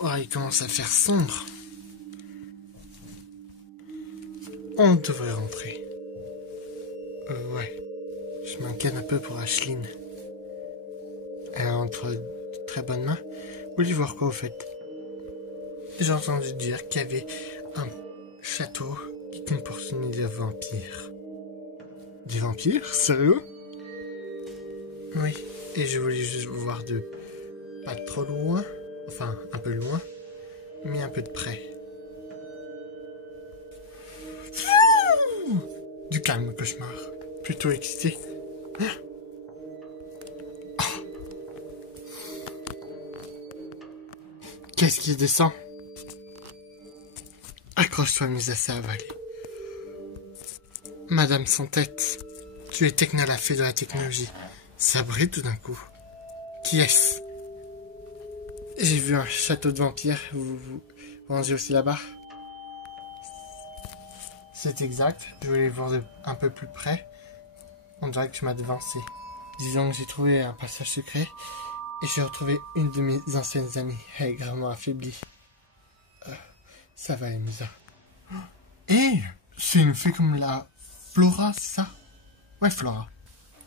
Oh, il commence à faire sombre. On devrait rentrer. Ouais. Je m'inquiète un peu pour Ashline. Elle est entre de très bonnes mains. Vous voulez voir quoi au fait? J'ai entendu dire qu'il y avait un château qui comportait des vampires. Des vampires? Sérieux? Oui. Et je voulais juste vous voir de pas trop loin. Enfin, un peu loin. Mais un peu de près. Du calme, cauchemar. Plutôt excité. Qu'est-ce qui descend? Accroche-toi, Musa, ça va aller. Madame sans tête, tu es la fée de la technologie. Ça brille tout d'un coup. Qui est-ce? J'ai vu un château de vampires. Vous rangez aussi là-bas? C'est exact. Je voulais voir un peu plus près. On dirait que tu m'as devancé. Disons que j'ai trouvé un passage secret et j'ai retrouvé une de mes anciennes amies. Elle est gravement affaiblie. Ça va, Musa. Hé, c'est une fée comme la Flora, c'est ça? Ouais, Flora.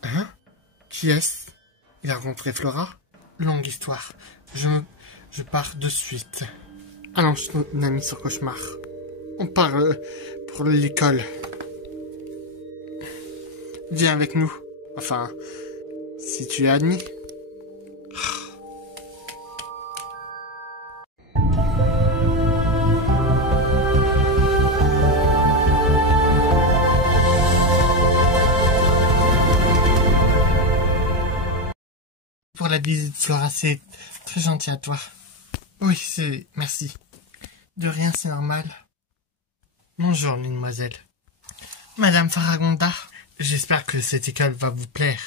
Hein? Qui est-ce? Il a rencontré Flora? Longue histoire. Je pars de suite. Allons, mon ami sur Cauchemar. On part pour l'école. Viens avec nous. Enfin, si tu es admis. Pour la visite, Flora, c'est très gentil à toi. Oui, merci. De rien, c'est normal. Bonjour, mademoiselle. Madame Faragonda, j'espère que cette école va vous plaire.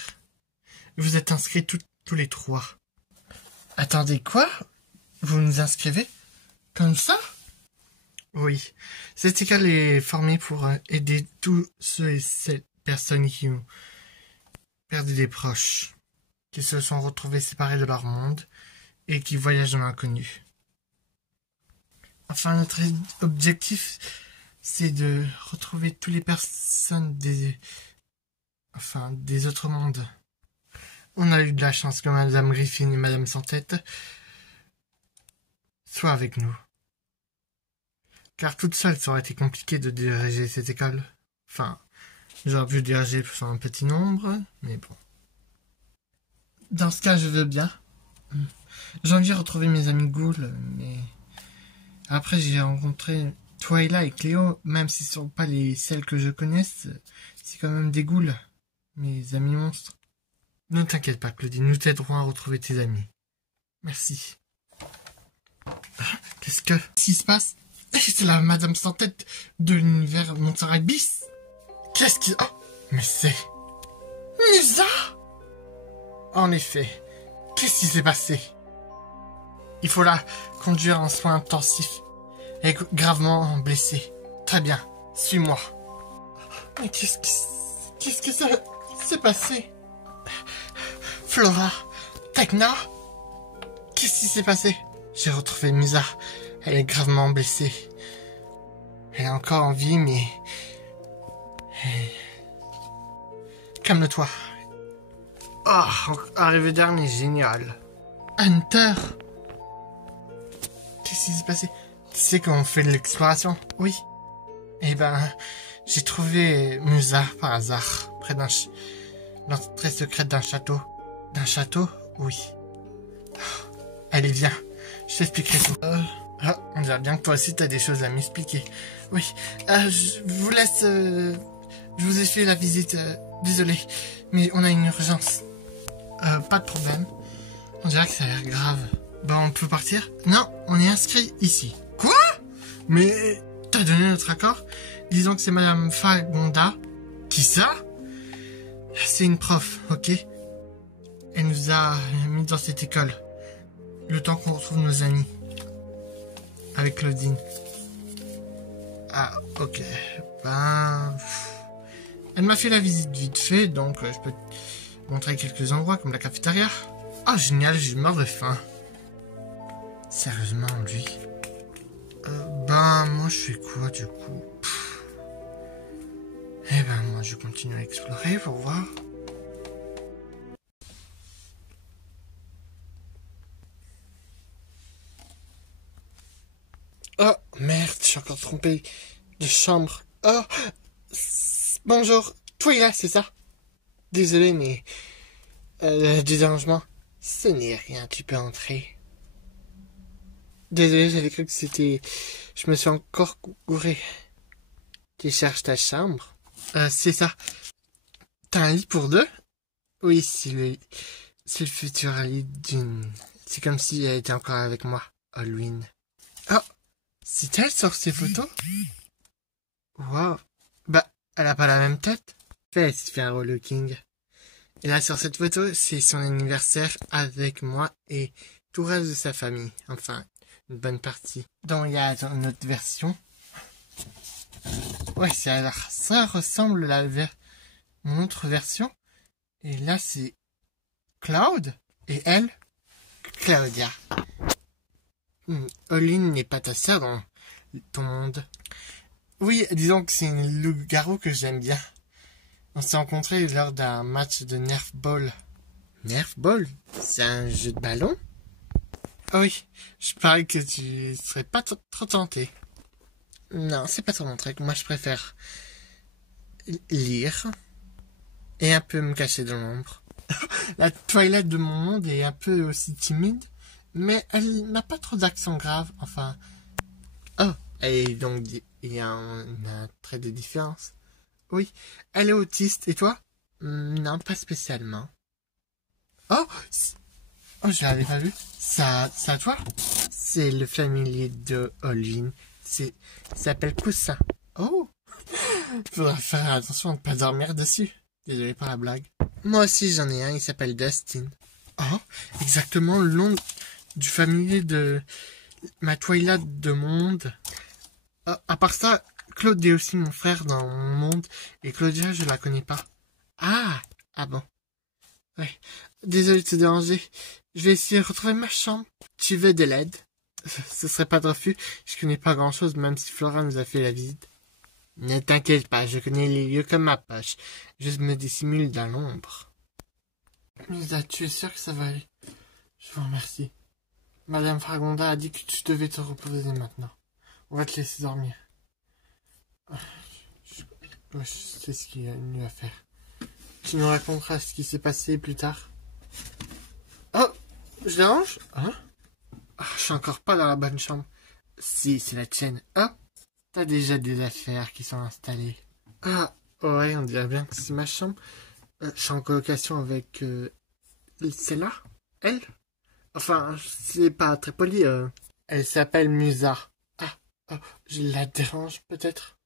Vous êtes inscrits tous les trois. Attendez, quoi? Vous nous inscrivez? Comme ça? Oui. Cette école est formée pour aider tous ceux et ces personnes qui ont perdu des proches, qui se sont retrouvés séparés de leur monde et qui voyagent dans l'inconnu. Enfin, notre objectif, c'est de retrouver toutes les personnes des autres mondes. On a eu de la chance que Madame Griffin et Madame Sans Tête soient avec nous. Car toute seule, ça aurait été compliqué de diriger cette école. Enfin, j'aurais pu diriger sur un petit nombre, mais bon. Dans ce cas, je veux bien. J'ai envie de retrouver mes amis ghouls, mais... Après, j'ai rencontré Twyla et Cléo, même si ce ne sont pas celles que je connaisse, c'est quand même des ghouls, mes amis monstres. Ne t'inquiète pas, Claudine, nous t'aiderons à retrouver tes amis. Merci. Qu'est-ce qui se passe? C'est la Madame Sans Tête de l'univers Montserrat bis. Qu'est-ce qui... Oh, mais c'est... Musa! En effet, qu'est-ce qui s'est passé? Il faut la conduire en soins intensifs. Elle est gravement blessée. Très bien, suis-moi. Mais qu'est-ce que ça s'est passé? Flora, Tekna, qu'est-ce qui s'est passé? J'ai retrouvé Musa. Elle est gravement blessée. Elle est encore en vie, mais... Calme-toi. Ah, arrivé dernier, génial. Hunter! Qu'est-ce qui s'est passé? Tu sais quand on fait de l'exploration? Oui. Eh ben, j'ai trouvé Musa par hasard, près l'entrée secrète d'un château. D'un château? Oui. Allez, viens. Je t'expliquerai tout. On dirait bien que toi aussi t'as des choses à m'expliquer. Oui. Je vous laisse... je vous ai fait la visite. Désolé. Mais on a une urgence. Pas de problème. On dirait que ça a l'air grave. Bon, on peut partir? Non, on est inscrit ici. Quoi? Mais t'as donné notre accord? Disons que c'est Madame Fagonda. Qui ça? C'est une prof, ok? Elle nous a mis dans cette école. Le temps qu'on retrouve nos amis. Avec Claudine. Ah, ok. Ben... Elle m'a fait la visite vite fait, donc je peux te montrer quelques endroits comme la cafétéria. Ah, génial, j'ai mort de faim. Sérieusement, lui. Ben, moi, je fais quoi, du coup? Eh ben, moi, je continue à explorer pour voir. Oh, merde, je suis encore trompé de chambre. Oh, bonjour. Toi, c'est ça? Désolé, mais... du dérangement. Ce n'est rien, tu peux entrer. Désolé, j'avais cru que c'était... Je me suis encore gouré. Tu cherches ta chambre? C'est ça. T'as un lit pour deux? Oui, c'est le futur lit d'une... C'est comme si elle était encore avec moi. Halloween. Oh, c'est elle sur ces photos? Wow. Bah, elle a pas la même tête. Elle s'est fait un relooking. Et là, sur cette photo, c'est son anniversaire avec moi et tout le reste de sa famille. Enfin, une bonne partie. Donc, il y a une autre version. Ouais, ça ressemble à mon autre version. Et là, c'est Cloud. Et elle, Claudia. Olin n'est pas ta sœur dans ton monde. Oui, disons que c'est une loup-garou que j'aime bien. On s'est rencontrés lors d'un match de Nerf Ball. Nerf Ball? C'est un jeu de ballon? Ah oui, je parie que tu serais pas trop tenté. Non, c'est pas trop mon truc. Moi, je préfère lire et un peu me cacher dans l'ombre. La Twilight de mon monde est un peu aussi timide, mais elle n'a pas trop d'accent grave. Enfin... Oh, et donc il y a un trait de différence. Oui, elle est autiste. Et toi? Non, pas spécialement. Oh, je l'avais pas vu. Ça à toi? C'est le familier de Olin. Ça s'appelle Coussin. Oh, faudra faire attention à ne pas dormir dessus. Désolé pour la blague. Moi aussi j'en ai un, il s'appelle Dustin. Oh, exactement le nom du familier de ma Twilight de monde. À part ça, Claude est aussi mon frère dans mon monde, et Claudia, je la connais pas. Ah bon. Ouais. Désolé de te déranger. Je vais essayer de retrouver ma chambre. Tu veux de l'aide? Ce serait pas de refus. Je connais pas grand chose, même si Flora nous a fait la visite. Ne t'inquiète pas, je connais les lieux comme ma poche. Je me dissimule dans l'ombre. Misa, tu es sûr que ça va aller? Je vous remercie. Madame Fragonda a dit que tu devais te reposer maintenant. On va te laisser dormir. Je sais ce qu'il y a mieux à faire. Tu nous raconteras ce qui s'est passé plus tard. Oh, je dérange? Hein? Je suis encore pas dans la bonne chambre. Si, c'est la tienne. Oh, t'as déjà des affaires qui sont installées. Ah, ouais, on dirait bien que c'est ma chambre. Je suis en colocation avec... celle-là? Elle? Enfin, c'est pas très poli. Elle s'appelle Musa. Oh, je la dérange peut-être?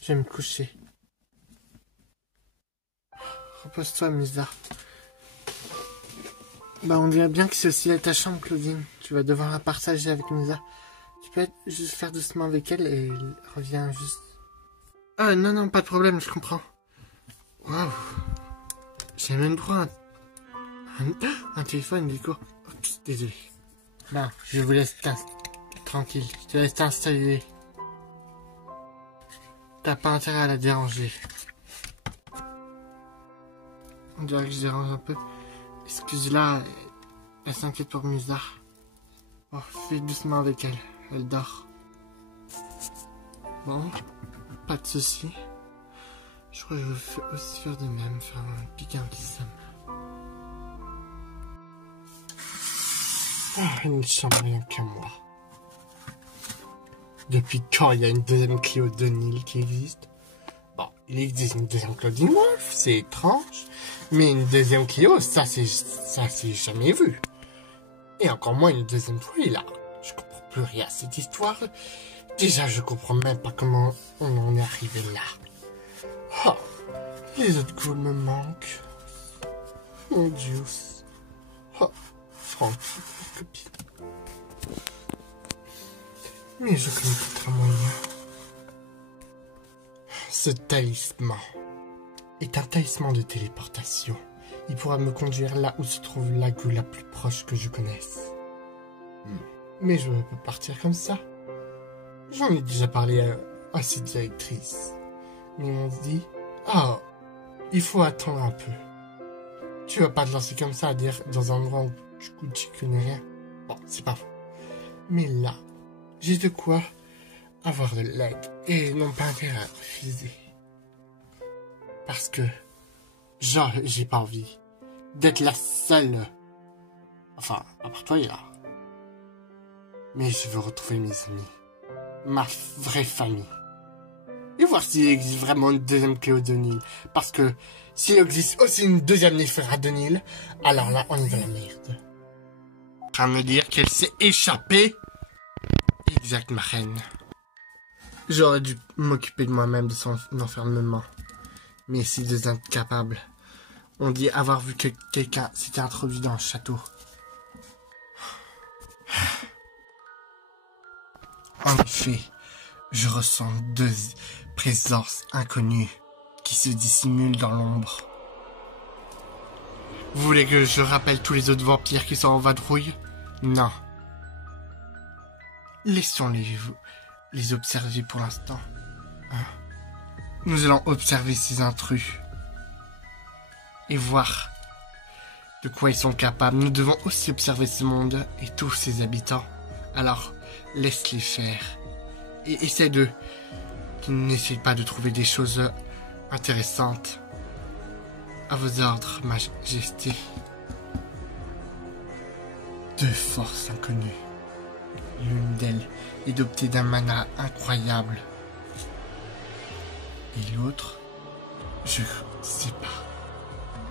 Je vais me coucher. Repose-toi, Musa. Bah, on dirait bien que c'est aussi ta chambre, Claudine. Tu vas devoir la partager avec Musa. Tu peux juste faire doucement avec elle et reviens juste... Ah, non, pas de problème, je comprends. Waouh. J'ai même droit à un téléphone, du coup. Oh, désolé. Bon, je vous laisse tranquille. Je te laisse t'installer. T'as pas intérêt à la déranger. On dirait que je dérange un peu. Excuse-la, elle s'inquiète pour Musa. Oh, fais doucement avec elle. Elle dort. Bon, pas de soucis. Je crois que je vais aussi faire de même, faire un piquer un petit somme. Une chambre rien que moi. Depuis quand il y a une deuxième Cléo de Nil qui existe? Bon, il existe une deuxième Claudine Wolf, c'est étrange. Mais une deuxième Cléo, ça c'est jamais vu. Et encore moins une deuxième Twilight. Je comprends plus rien à cette histoire. Déjà, je comprends même pas comment on en est arrivé là. Oh, les autres ghouls me manquent. Mon Dieu. Oh, Franck, copine. Mais je connais peut-être un moyen. Ce talisman est un talisman de téléportation. Il pourra me conduire là où se trouve la ghoul la plus proche que je connaisse. Mais je ne peux pas partir comme ça. J'en ai déjà parlé à cette directrice. Mais ils m'ont dit, oh, il faut attendre un peu. Tu vas pas te lancer comme ça à dire dans un endroit où tu connais rien. Bon, c'est pas faux. Mais là, j'ai de quoi avoir de l'aide et non pas intérêt à refuser. Parce que, genre, j'ai pas envie d'être la seule. Enfin, à part toi, il y a. Mais je veux retrouver mes amis. Ma vraie famille. Et voir s'il existe vraiment une deuxième Cléo O'Neill. Parce que s'il existe aussi une deuxième Nifera O'Neill, alors là, on est dans la merde. En train de me dire qu'elle s'est échappée. Exact, ma reine. J'aurais dû m'occuper de moi-même de son enfermement. Mais si deux incapables ont dit avoir vu que quelqu'un s'était introduit dans le château. En effet, je ressens deux présences inconnues qui se dissimulent dans l'ombre. Vous voulez que je rappelle tous les autres vampires qui sont en vadrouille? Non. Laissons-les les observer pour l'instant. Hein? Nous allons observer ces intrus et voir de quoi ils sont capables. Nous devons aussi observer ce monde et tous ses habitants. Alors, laisse-les faire. Et essaie n'essaie pas de trouver des choses intéressantes. À vos ordres, Majesté. Deux forces inconnues. L'une d'elles est dotée d'un mana incroyable. Et l'autre, je sais pas.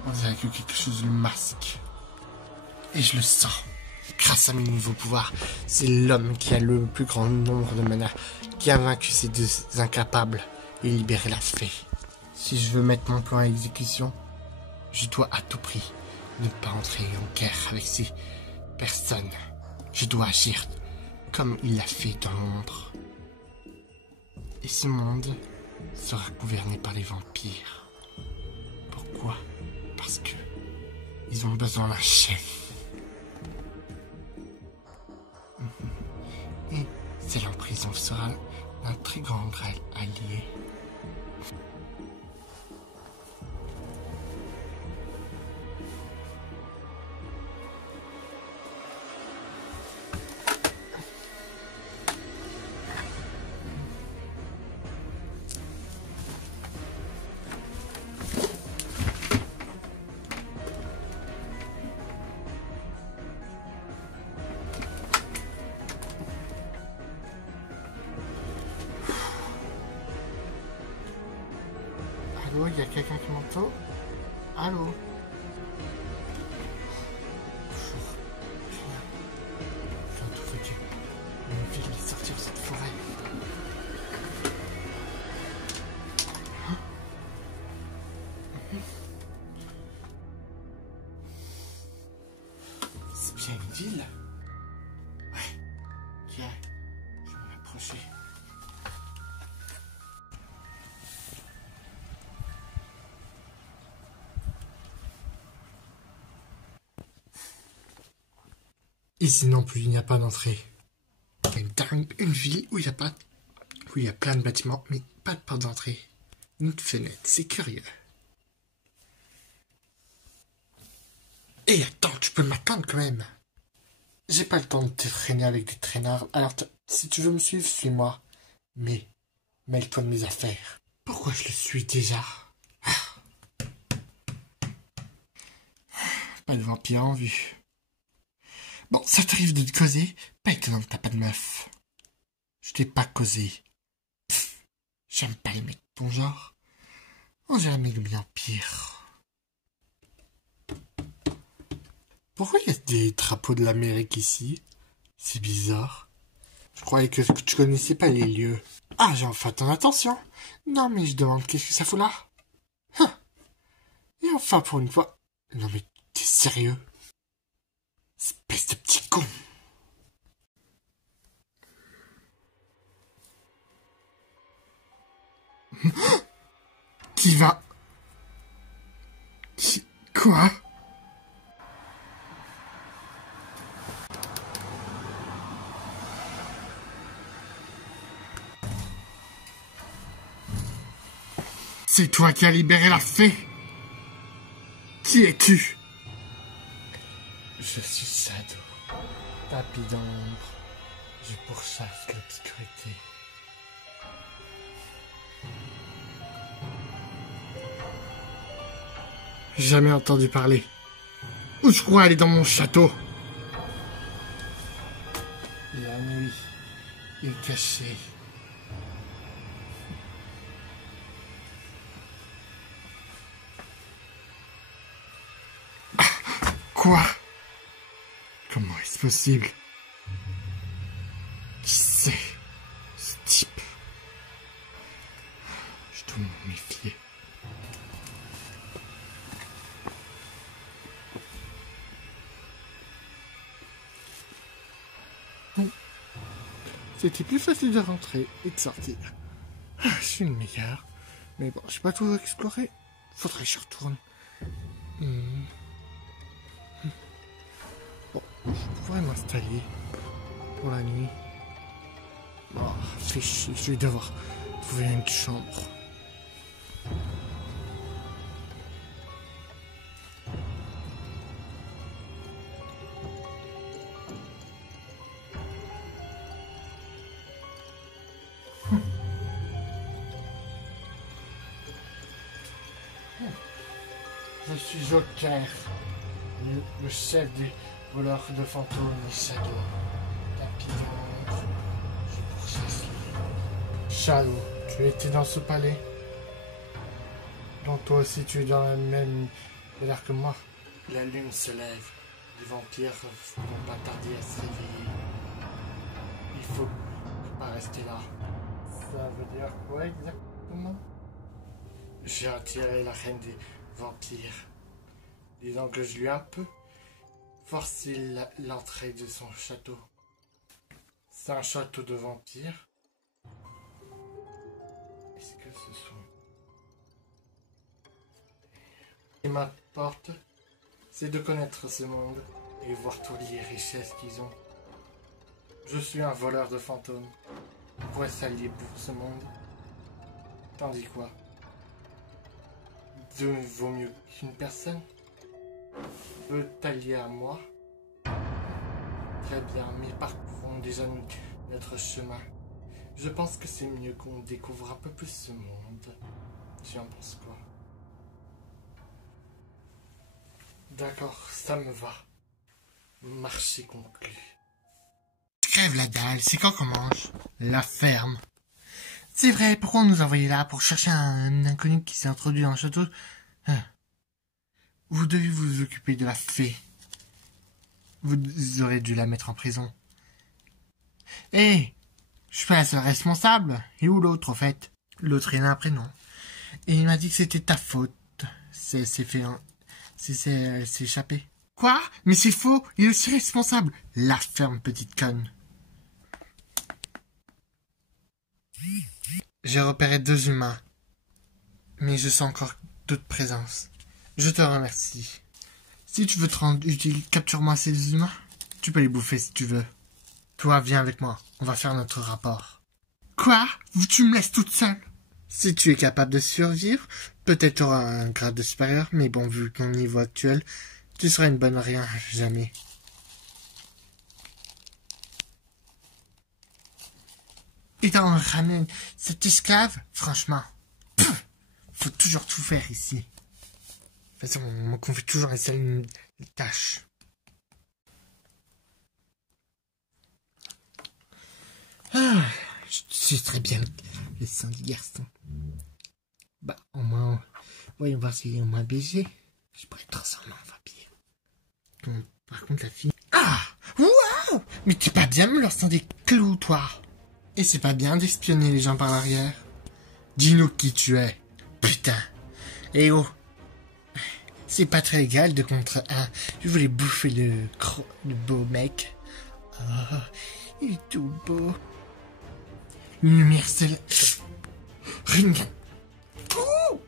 On dirait que quelque chose le masque. Et je le sens. Grâce à mes nouveaux pouvoirs, c'est l'homme qui a le plus grand nombre de mana qui a vaincu ces deux incapables et libéré la fée. Si je veux mettre mon plan à exécution, je dois à tout prix ne pas entrer en guerre avec ces personnes. Je dois agir comme il l'a fait dans l'ombre. Et ce monde sera gouverné par les vampires. Pourquoi? Parce que ils ont besoin d'un chef. Et celle en prison sera un très grand allié. Allô, il y a quelqu'un qui m'entend? Allô? J'ai un trouvé une ville qui sortir de cette forêt. Hein? C'est bien une ville? Ouais. Ok. Je vais m'approcher. Ici non plus, il n'y a pas d'entrée. Il y a une ville où il y a plein de bâtiments, mais pas de porte d'entrée. Ni de fenêtre, c'est curieux. Et attends, tu peux m'attendre quand même. J'ai pas le temps de te traîner avec des traînards, alors si tu veux me suivre, suis-moi. Mais, mêle-toi de mes affaires. Pourquoi je le suis déjà? Pas de vampire en vue. Bon, ça t'arrive de te causer? Pas étonnant que t'as pas de meuf. Je t'ai pas causé. J'aime pas les mecs de ton genre. On dirait un mec bien pire. Pourquoi il y a des drapeaux de l'Amérique ici? C'est bizarre. Je croyais que tu connaissais pas les lieux. Ah, j'ai enfin ton attention. Non, mais je demande qu'est-ce que ça fout là? Et enfin, pour une fois... Non, mais t'es sérieux? Espèce de petit con. Qui va... Quoi? C'est toi qui as libéré la fée. Qui es-tu? Je suis Shadow, tapis d'ombre. Je pourchasse l'obscurité. Jamais entendu parler. Où je crois aller dans mon château? La nuit est cachée. Quoi? Comment est-ce possible? Qui c'est, ce type? Je dois m'en méfier. C'était plus facile de rentrer et de sortir. Je suis le meilleur. Mais bon, j'ai pas tout exploré. Faudrait que je retourne. Bon, je pourrais m'installer pour la nuit. Oh, fais chier, je vais devoir trouver une chambre. Je suis Joker, le chef des voleurs de fantômes et Shadow. Tapis d'ombre, je pourchasse. Shadow, tu étais dans ce palais? Donc toi aussi tu es dans la même l'air que moi. La lune se lève, les vampires vont pas tarder à se réveiller. Il faut pas rester là. Ça veut dire quoi exactement? J'ai attiré la reine des vampires. Disons que je lui ai un peu forcé l'entrée de son château. C'est un château de vampires. Est-ce que ce sont... Et ma porte, c'est de connaître ce monde et voir toutes les richesses qu'ils ont. Je suis un voleur de fantômes. On pourrait s'allier pour ce monde. Tandis quoi? Deux vaut mieux qu'une personne. Peut t'allier à moi. Très bien, mais parcourons déjà notre chemin. Je pense que c'est mieux qu'on découvre un peu plus ce monde. Tu en penses quoi? D'accord, ça me va. Marché conclu. Crève la dalle, c'est quand qu'on mange? La ferme. C'est vrai, pourquoi on nous a envoyés là? Pour chercher un inconnu qui s'est introduit dans le château? Vous devez vous occuper de la fée. Vous aurez dû la mettre en prison. Hé, je suis pas la seule responsable. Et où l'autre, au fait? L'autre, il a un prénom. Et il m'a dit que c'était ta faute. C'est échappé. Quoi? Mais c'est faux, il est aussi responsable. La ferme, petite conne. J'ai repéré 2 humains. Mais je sens encore d'autres présences. Je te remercie. Si tu veux te rendre utile, capture-moi ces humains. Tu peux les bouffer si tu veux. Toi, viens avec moi. On va faire notre rapport. Quoi? Tu me laisses toute seule? Si tu es capable de survivre, peut-être tu auras un grade de supérieur, mais bon, vu ton niveau actuel, tu seras une bonne rien, jamais. Et t'en ramènes cet esclave? Franchement, faut toujours tout faire ici. De toute façon, on me confie toujours les seules tâches. Ah, je sais très bien le sang du garçon. Bah, au moins, voyons voir s'il est au moins baisé. Je pourrais être transformé en vampire. Bon, par contre, la fille... Ah! Waouh! Mais t'es pas bien me leur sang des clous, toi! Et c'est pas bien d'espionner les gens par l'arrière? Dis-nous qui tu es. Putain! Eh oh! C'est pas très légal de contre un. Je voulais bouffer le beau mec. Oh, il est tout beau. Une lumière céleste. Ring. Oh,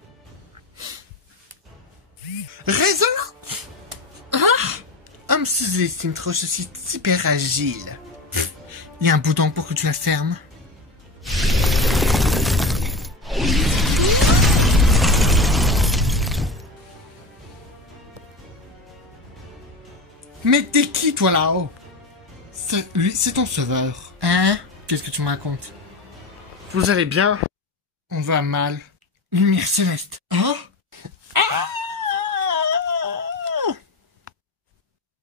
résonnant. Ah, homme sous-estime trop, je suis hyper agile. Il y a un bouton pour que tu la fermes. Mais t'es qui, toi, là-haut? Lui, c'est ton sauveur. Hein? Qu'est-ce que tu me racontes? Vous allez bien? On va mal. Lumière céleste. Oh? Ah!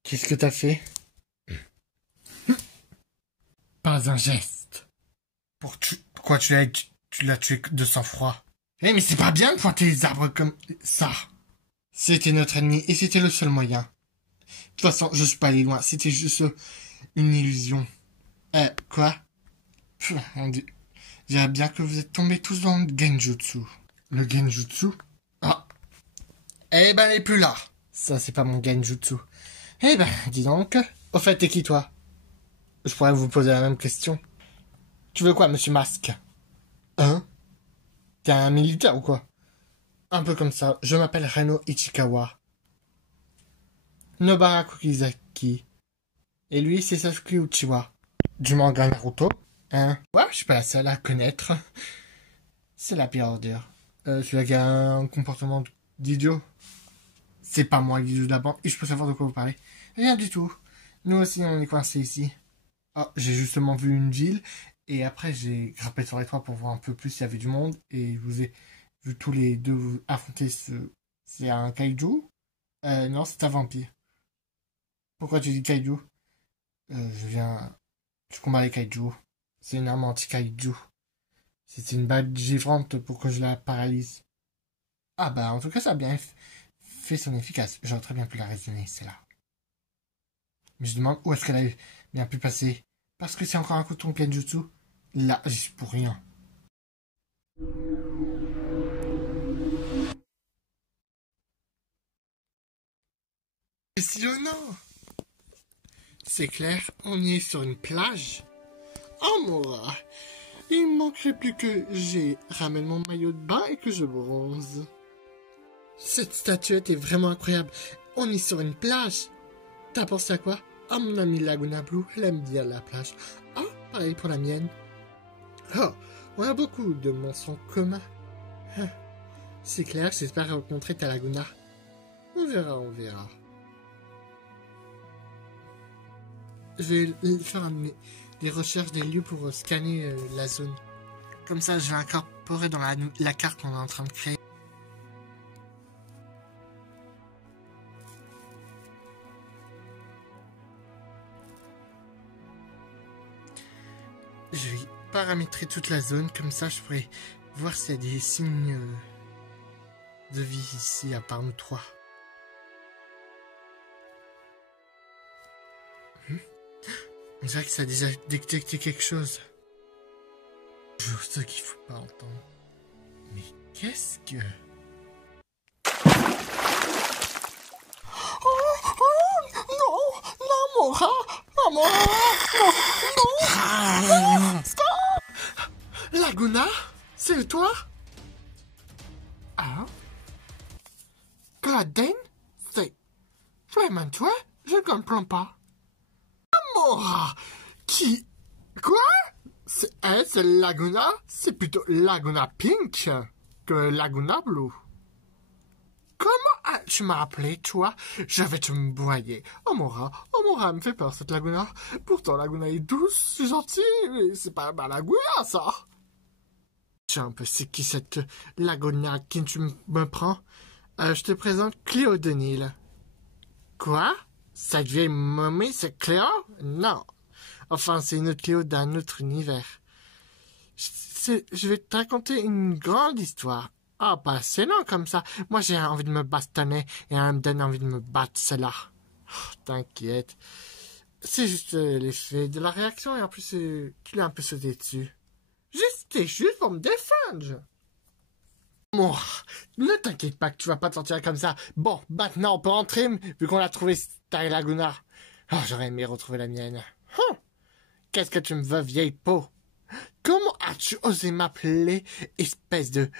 Qu'est-ce que t'as fait? Pas un geste. Pourquoi tu l'as tué de sang-froid? Eh, mais c'est pas bien de pointer les arbres comme ça. C'était notre ennemi et c'était le seul moyen. De toute façon, je suis pas allé loin. C'était juste une illusion. Quoi? On dirait bien que vous êtes tombés tous dans le genjutsu. Le genjutsu? Ah. Eh ben, elle est plus là. Ça, c'est pas mon genjutsu. Eh ben, dis donc. Au fait, t'es qui, toi? Je pourrais vous poser la même question. Tu veux quoi, monsieur Masque? Hein? T'es un militaire ou quoi? Un peu comme ça. Je m'appelle Reno Ichikawa. Nobara Kukizaki. Et lui, c'est Sasuke Uchiwa. Du manga Naruto. Hein? Ouais, je suis pas la seule à connaître. C'est la pire ordure. Celui-là qui a un comportement d'idiot. C'est pas moi l'idiot de la bande, et je peux savoir de quoi vous parlez. Rien du tout. Nous aussi, on est coincés ici. Oh, j'ai justement vu une ville, et après, j'ai grimpé sur les toits pour voir un peu plus s'il y avait du monde, et je vous ai vu tous les deux vous affronter C'est un kaiju? Non, c'est un vampire. Pourquoi tu dis kaiju? Je combats les kaiju. C'est une arme anti-kaiju. C'est une balle givrante pour que je la paralyse. Ah bah, en tout cas, ça a bien fait son efficace. J'aurais très bien pu la raisonner, c'est là. Mais je demande où est-ce qu'elle a bien pu passer. Parce que c'est encore un coup de ton Kenjutsu. Là, j'y suis pour rien. Impressionnant! C'est clair, on y est sur une plage. Oh moi! Il ne manquerait plus que ramène mon maillot de bain et que je bronze. Cette statuette est vraiment incroyable. On est sur une plage. T'as pensé à quoi? Ah, mon amie Laguna Blue, elle aime bien la plage. Ah, pareil pour la mienne. Oh, on a beaucoup de mensonges communs. C'est clair, j'espère rencontrer ta Laguna. On verra, on verra. Je vais faire des recherches des lieux pour scanner la zone. Comme ça, je vais incorporer dans la carte qu'on est en train de créer. Je vais paramétrer toute la zone, comme ça je pourrai voir s'il y a des signes de vie ici, à part nous trois. On dirait que ça a déjà détecté quelque chose. Toujours ce qu'il faut pas entendre. Mais qu'est-ce que... Non, Namora, Namora, non, stop. Laguna, c'est toi? Ah? Gladden, c'est vraiment toi? Je ne comprends pas. Namora, qui... Quoi? C'est Laguna? C'est plutôt Laguna Pink que Laguna Blue. Comment tu m'as appelé, toi? Je vais te me broyer. Omora me fait peur, cette Laguna. Pourtant, Laguna est douce, c'est gentil, mais c'est pas ma Laguna, ça. Je sais un peu c'est qui cette Laguna qui tu me prends. Je te présente Cléo Denil. Quoi? Cette vieille momie, c'est Cléo? Non. Enfin, c'est une autre Cléo d'un autre univers. Je vais te raconter une grande histoire. Ah, bah, c'est non comme ça. Moi, j'ai envie de me bastonner et elle me donne envie de me battre, celle-là. Oh, t'inquiète. C'est juste l'effet de la réaction et en plus, tu l'as un peu sauté dessus. C'était juste pour me défendre. Bon, ne t'inquiète pas que tu vas pas te sortir comme ça. Bon, maintenant, on peut rentrer, vu qu'on a trouvé ta Laguna. Oh, j'aurais aimé retrouver la mienne. Qu'est-ce que tu me veux, vieille peau? Comment as-tu osé m'appeler, espèce de...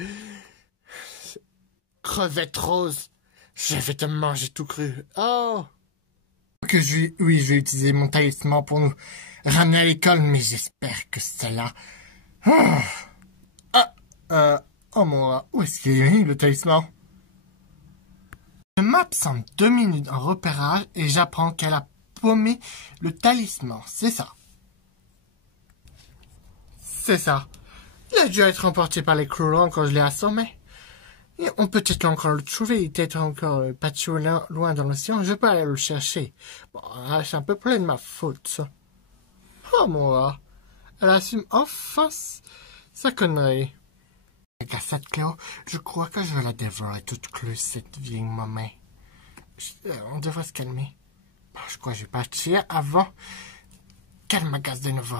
crevette rose? Je vais te manger tout cru. Oh! Oui, je vais utiliser mon talisman pour nous ramener à l'école, mais j'espère que celle-là... Oh moi, où est-ce qu'il est le talisman? Je m'absente 2 minutes en repérage et j'apprends qu'elle a paumé le talisman, c'est ça. C'est ça. Il a dû être emporté par les Crolans quand je l'ai assommé. Et on peut peut-être encore le trouver, il est peut-être encore pas trop loin dans l'océan, je peux aller le chercher. Bon, c'est un peu plein de ma faute, ça. Oh, moi. Elle assume enfin sa connerie. Avec cette Cléo, je crois que je vais la dévorer toute crue, cette vieille maman. On devrait se calmer. Bon, je crois que je vais partir avant qu'elle m'agace de nouveau.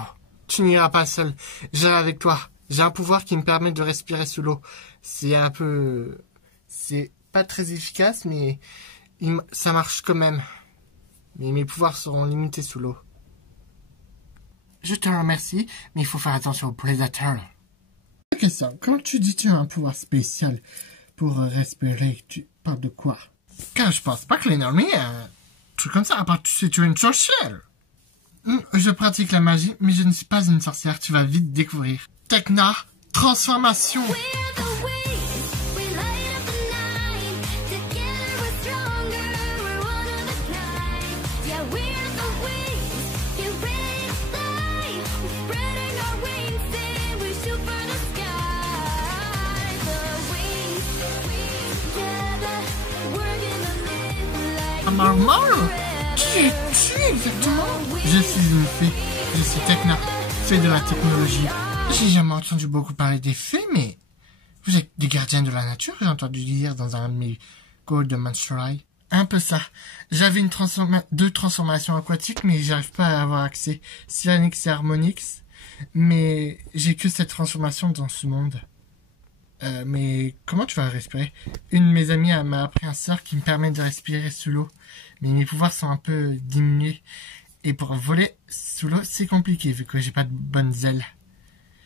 Tu n'iras pas seul, j'irai avec toi. J'ai un pouvoir qui me permet de respirer sous l'eau. C'est un peu... C'est pas très efficace, mais ça marche quand même. Mais mes pouvoirs seront limités sous l'eau. Je te remercie, mais il faut faire attention aux prédateurs. Question, quand tu dis que tu as un pouvoir spécial pour respirer, tu parles de quoi? Car je pense pas que l'énormie a un truc comme ça, à part tu es une sorcière. Je pratique la magie, mais je ne suis pas une sorcière, tu vas vite découvrir. Tekna, transformation. Qui es-tu exactement? Je suis une fée. Je suis Tekna, fée de la technologie. J'ai jamais entendu beaucoup parler des fées, mais vous êtes des gardiens de la nature, j'ai entendu dire dans un de mes cours de Monster High. Un peu ça. J'avais deux transformations aquatiques, mais j'arrive pas à avoir accès. Cyanix et Harmonix. Mais j'ai que cette transformation dans ce monde. Mais comment tu vas respirer? Une de mes amies m'a appris un sort qui me permet de respirer sous l'eau. Mais mes pouvoirs sont un peu diminués. Et pour voler sous l'eau, c'est compliqué vu que j'ai pas de bonnes ailes.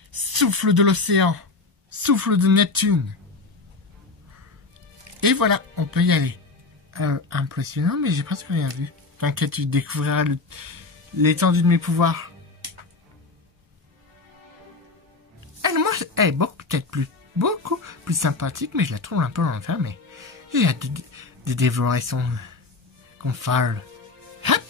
Souffle de l'océan. Souffle de Neptune. Et voilà, on peut y aller. Impressionnant, mais j'ai presque rien vu. T'inquiète, tu découvriras l'étendue de mes pouvoirs. Elle, moi, elle est peut-être beaucoup plus sympathique, mais je la trouve un peu enfermée. J'ai hâte de dévorer son confale. Hop!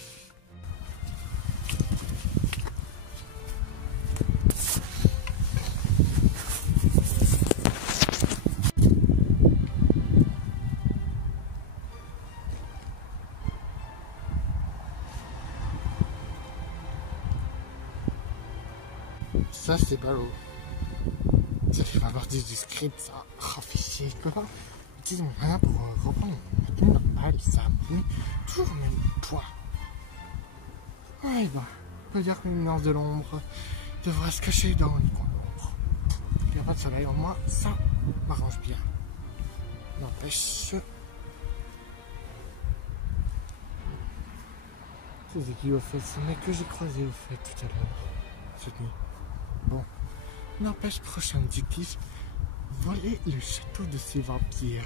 Ça, c'est ballot. Ça fait pas partie du script, ça. Oh, fait chier, quoi. Utilise mon mana pour reprendre mon tenue normale, ça me met toujours au même poids. Ouais, bah, on peut dire que l'éminence de l'ombre devrait se cacher dans les coins de l'ombre. Il n'y a pas de soleil en moi, ça m'arrange bien. N'empêche. C'est qui au fait, ce mec que j'ai croisé au fait tout à l'heure, cette nuit. Bon, n'empêche, prochain objectif, voler le château de ces vampires.